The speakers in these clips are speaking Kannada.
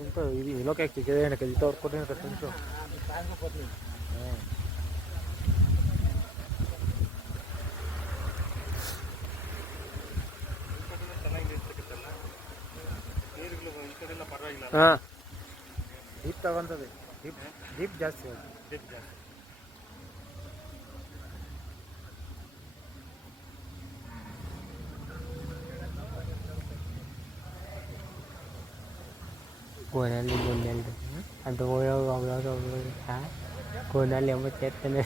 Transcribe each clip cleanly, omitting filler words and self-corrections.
ఏంటో ఇది లోకి చికెన్ ఇంత వరకు కొంచెం ಡೀಪ್ ತಗೊಂತದೆ ಡೀಪ್ ಜಾಸ್ತಿ ಡೀಪ್ ಜಾಸ್ತಿ ಗೋನಲ್ಲಿ ಗೋನಲ್ಲಿ ಅದು ಗೋನಲ್ಲಿ ಎಂಬ ಚೇತನೆ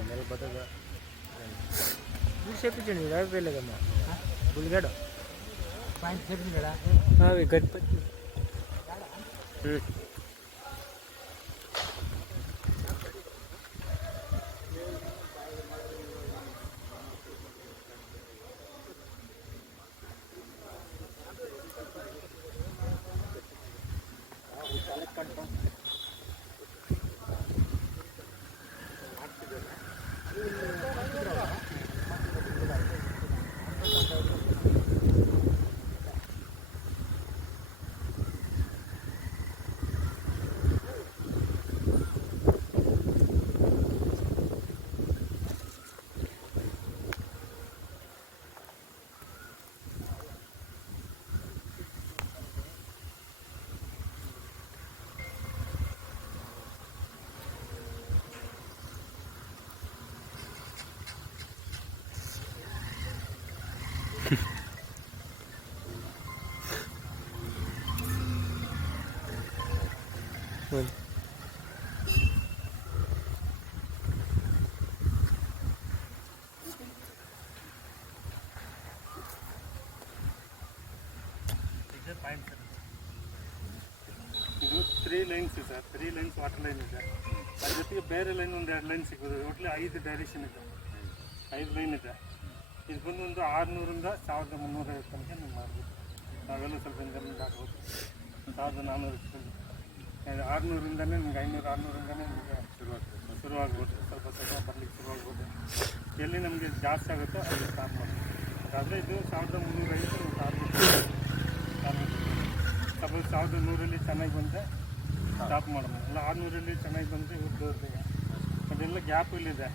ఎన్నెల బతగా చేపించండి యాభై లేదమ్మా బుల్లిగడ పాయింట్ చేపించడా అవి గణపతి ಇದು 3 lines sir 3 lines water line ಇದೆ ಅದ್ರ ಜೊತೆಗೆ ಬೇರೆ ಲೈನ್ ಒಂದು 2 ಲೈನ್ ಸಿಗೋದು ಒಟ್ಲಿ 5 ಡೈರೆಕ್ಷನ್ ಇದೆ 5 ಲೈನ್ ಇದೆ ಇದು ಬಂದು ಒಂದು 600ರಿಂದ 1350 ತನಕ ನೀವು ಮಾಡ್ಬೋದು ನಾವೆಲ್ಲ ಸ್ವಲ್ಪ ಇನ್ಕಮ್ಮೆಂಟ್ ಆಗ್ಬೋದು 1400 600ರಿಂದನೇ ನಿಮ್ಗೆ 500 600ರಿಂದನೇ ನಿಮಗೆ ಶುರುವಾಗ್ಬೋದು ಸ್ವಲ್ಪ ಬರಲಿಕ್ಕೆ ಶುರುವಾಗ್ಬೋದು ಎಲ್ಲಿ ನಮಗೆ ಜಾಸ್ತಿ ಆಗುತ್ತೋ ಅಲ್ಲಿ ಸ್ಟಾರ್ಟ್ ಮಾಡ್ಬೋದು ಅದಾದರೆ ಇದು 1350 ಸಪೋಸ್ 1100ರಲ್ಲಿ ಚೆನ್ನಾಗಿ ಬಂದರೆ ಸ್ಟಾಪ್ ಮಾಡೋಣ ಇಲ್ಲ 600ರಲ್ಲಿ ಚೆನ್ನಾಗಿ ಬಂದರೆ ಇವ್ರದ್ದು ಅದೆಲ್ಲ ಗ್ಯಾಪ್ ಇಲ್ಲಿದೆ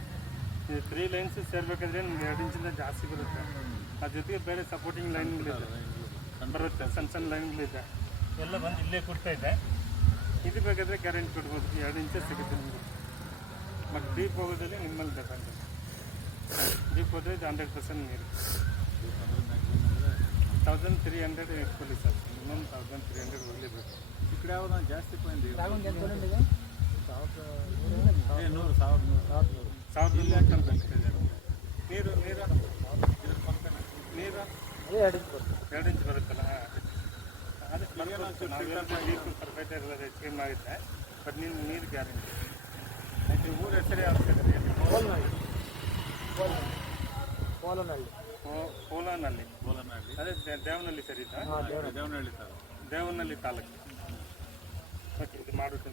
ಇದು 3 ಲೈನ್ಸ್ ಸೇರಬೇಕಾದ್ರೆ ನಿಮ್ಗೆ 2 ಇಂಚಿಂದ ಜಾಸ್ತಿ ಬರುತ್ತೆ ಅದ್ರ ಜೊತೆಗೆ ಬೇರೆ ಸಪೋರ್ಟಿಂಗ್ ಲೈನ್ಗಳಿದೆ ಬರುತ್ತೆ ಸಣ್ಣ ಲೈನ್ಗಳಿದೆ ಎಲ್ಲ ಬಂದು ಇಲ್ಲೇ ಕೊಡ್ತಾ ಇದೆ ಇದು ಬೇಕಾದರೆ ಗ್ಯಾರಂಟಿ ಕೊಡ್ಬೋದು 2 ಇಂಚೇ ಸಿಗುತ್ತೆ ನಿಮಗೆ ಮತ್ತು ಡೀಪ್ ಹೋಗೋದ್ರಲ್ಲಿ ನಿಮ್ಮಲ್ಲಿ ಡಿಪೆಂಡ್ ಡೀಪ್ ಹೋದರೆ ಇದು 100% ನೀರು 1300 ಇಟ್ಕೊಳ್ಳಿ ಸರ್ ಮಿನಿಮಮ್ 1300 ಹೋಗಲೇಬೇಕು ಈ ಕಡೆ ಯಾವಾಗ ಜಾಸ್ತಿ ಪಾಯಿಂಟ್ 1100 ನೀರು ನೀರು ನೀರು 2 ಇಂಚ್ ಬರುತ್ತಲ್ಲ ಅದಕ್ಕೆ ನೀರು ಪರ್ಫೆಕ್ಟ್ ಇರೋದು ಹೆಚ್ಚಿಗೆ ಆಗುತ್ತೆ ಬಟ್ ನೀರು ಗ್ಯಾರಂಟಿ ಆಯ್ತು ಊರ ಹೆಸರೇ ಆಗ್ತದೆ ಕೋಲಾನಲ್ಲಿ ಅದೇ ದೇವನಹಳ್ಳಿ ಸರ್ ಇದು ದೇವನಹಳ್ಳಿ ತಾಲೂಕು ಓಕೆ ಇದು ಮಾಡುತ್ತೆ